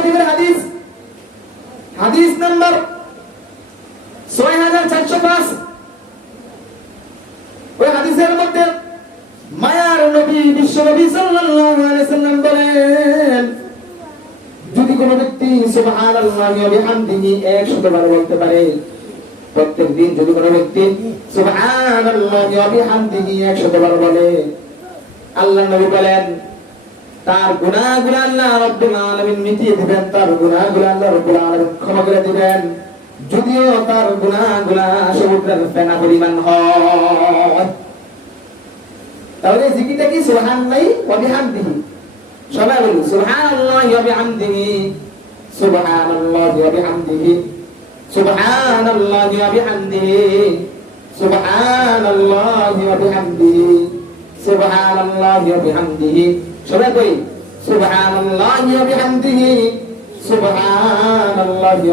শরীফের হাদিস, হাদিস নাম্বার 6405। ওই হাদিসের মধ্যে মায়ার নবী বিশ্ব নবী সাল্লাল্লাহু আলাইহি সাল্লাম বলেন, যদি কোনো ব্যক্তি সুবহানাল্লাহি ওয়া বিহামদিহি 100 বার বলতে পারে, প্রত্যেক দিন যদি কোনো ব্যক্তি সুবহানাল্লাহি ওয়া বিহামদিহি 100 বার বলে, আল্লাহ নবী বলেন তার গুনাহগুলো আল্লাহ রাব্বুল আলামিন মিটিয়ে দিবেন, তার গুনাহগুলো আল্লাহ রাব্বুল আলামিন ক্ষমা করে দিবেন, যদিও তার গুনাহগুলো সমুদ্রের ফেনা পরিমাণ হয়। তাহলে জিকিরটা কি? সুবহানাল্লাহি ওয়া বিহামদিহি। সবাই বলুন সুবহানাল্লাহি ওয়া বিহামদিহি, সুবহানাল্লাহি ওয়া বিহামদিহি, সুবহানাল্লাহি ওয়া বিহামদিহি, সুবহানাল্লাহি ওয়া বিহামদিহি, সুবহানাল্লাহি ওয়া বিহামদিহি। সবাই কই সুবহানাল্লাহি ওয়া বিহামদিহি, সুবহানাল্লাহি।